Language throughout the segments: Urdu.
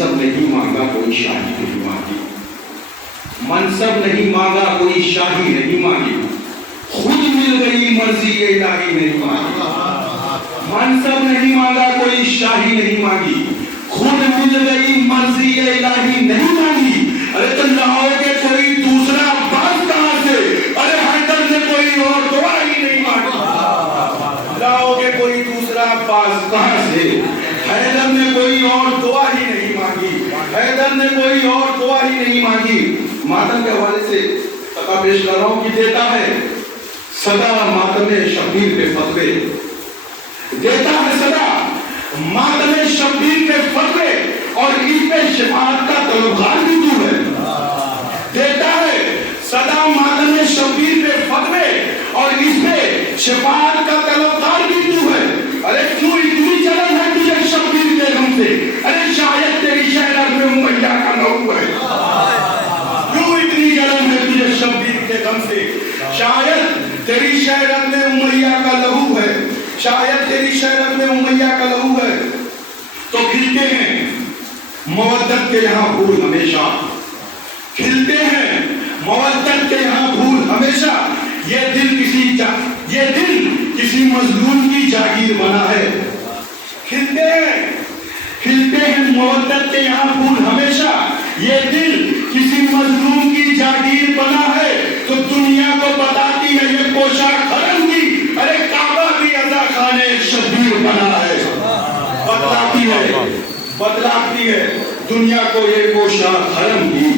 منصب نہیں مانگا کوئی شاہی نہیں مانگی، منصب نہیں مانگا کوئی شاہی نہیں مانگی، خود مل گئی مرضی الہی نہیں مانگی، منصب نہیں مانگا کوئی شاہی نہیں مانگی، خود مل گئی مرضی الہی نہیں مانگی۔ ارے تو لاؤ گے کوئی دوسرا عباس کہاں سے؟ ارے حیدر نے کوئی اور دعا ہی نہیں مانگی، لاؤ گے کوئی دوسرا عباس کہاں سے؟ حیدر نے کوئی اور دعا ہی نہیں مانگی، حیدر نے کوئی اور دعا ہی نہیں مانگی۔ ماتم کے حوالے سے تقا پیش کر رہا ہوں کہ دیتا ہے صدا ماتم شبیر کے فتوے، دیتا ہے صدا ماتم شبیر کے فتوے، اور اس پہ شفاعت کا طلبگار بھی تو ہے، دیتا ہے صدا ماتم شبیر کے فتوے، اور اس پہ شفاعت کا طلبگار بھی تو ہے۔ ارے کیوں اتنی جلن ہے تجھے شبیر کے غم سے؟ ارے شاید تیری شہرت میں امیہ کا لہو ہے، کیوں اتنی جلن ہے تجھے شبیر کے غم سے؟ شاید تیری شہرت میں امیہ کا لہو ہے، شاید تیری شہرت میں امیہ کا لہو ہے۔ تو کھلتے ہیں مودت کے یہاں پھول ہمیشہ، کھلتے ہیں مودت کے یہاں پھول ہمیشہ، یہ دل کسی مظلوم کی جاگیر بنا ہے، کھلتے ہیں مودت کے یہاں پھول ہمیشہ، یہ دل کسی مظلوم کی جاگیر بنا ہے۔ تو دنیا کو بتاتی ہے یہ پوشاک حرم کی، ارے کعبہ بھی عزا خانے شبیر بنا ہے، بتلاتی ہے دنیا کو یہ پوشاک حرم کی،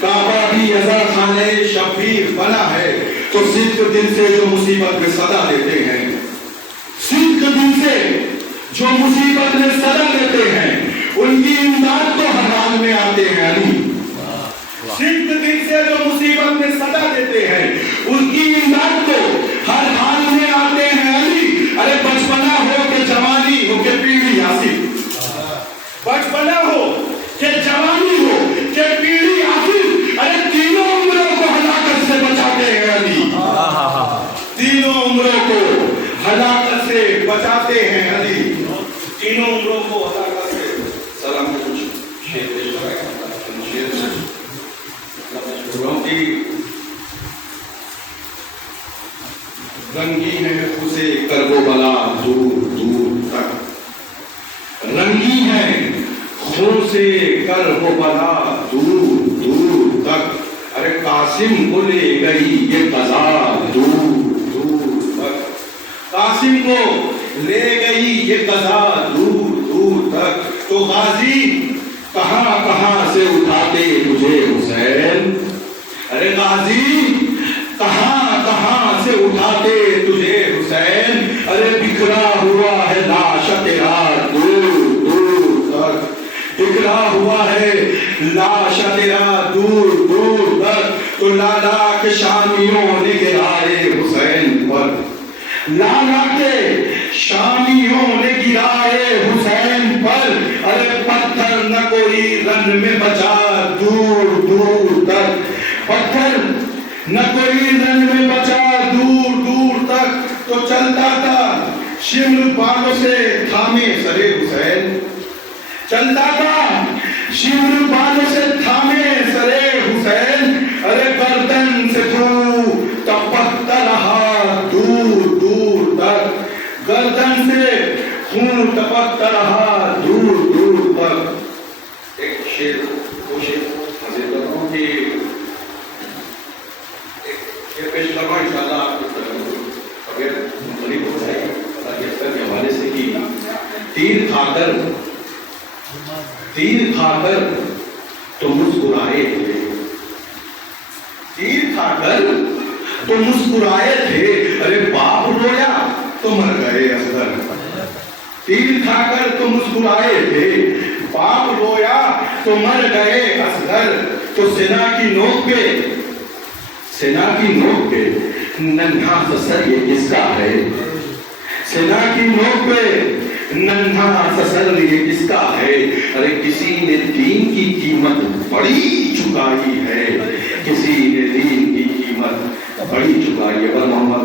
کعبہ بھی عزا خانے شبیر بنا ہے۔ تو صدق دل سے جو مصیبت میں صدا دیتے ہیں، صدق دل سے جو مصیبت میں صدا دیتے ہیں، ان کی امداد تو ہر حال میں آتے ہیں علی، صدق دل سے جو مصیبت میں صدا دیتے ہیں، ان کی امداد تو ہر حال میں آتے ہیں علی۔ ارے بچپنا ہو کہ جوانی ہو کہ پیڑھی آصف، بچپنا ہو کہ جوانی ہو کہ پیڑھی آصف، ارے تینوں عمروں کو ہلاکت سے بچاتے ہیں علی، تینوں عمروں کو ہلاکت سے بچاتے ہیں علی، تینوں عمروں کو ہلاکت سے۔ سلام کچھ شیر پیش کرائے شیر سے رنگی ہے اسے کرب و بلا دور دور تک، رنگی ہے خون سے کرب و بلا دور دور تک، ارے قاسم کو لے گئی یہ قضا دور دور تک، قاسم کو لے گئی یہ قضا دور دور تک۔ تو غازی کہاں کہاں سے اٹھاتے تجھے حسین، ارے غازی کہاں کہاں سے اٹھاتے تجھے حسین، ارے بکھرا ہوا ہے لاش تیرا دور دور تک، بکھرا ہوا ہے لاش تیرا دور دور تک۔ تو لالا کے شامیوں نے گرائے حسین پر، لالا کے شامیوں نے گرائے حسین پر، ارے پتھر نہ کوئی رن میں بچا دور دور تک، پتھر نہ کوئی رن میں بچا دور دور تک۔ تو چلتا تھا شمر بالوں سے تھامے سرے حسین، چلتا تھا شمر بالوں سے تھامے سرے حسین، ارے گردن سے تو ٹپکتا رہا دور دور تک، گردن سے خون ٹپکتا رہا دور دور تک۔ ایک شعر کوشش حاضر کرتا ہوں کہ ایک پیش کروا انشاءاللہ آپ کو اگر مختلف ہو جائے اللہ کے حوالے سے کہ تیر کھا کر تو مسکرائے تھے، تیر کھا کر تو مسکرائے تھے، ارے باپ رویا تو مر گئے اصغر، تیر کھا کر تو مسکرائے تھے، باپ رویا تو مر گئے اصغر۔ تو سنا کی نوک پہ ننھا سا سر یہ کس کا ہے، سنا کی نوک پہ ننھا سا سر یہ کس کا ہے، ارے کسی نے دین کی قیمت بڑی چکائی ہے، کسی نے دین کی قیمت بڑی چکائی ہے۔ محمد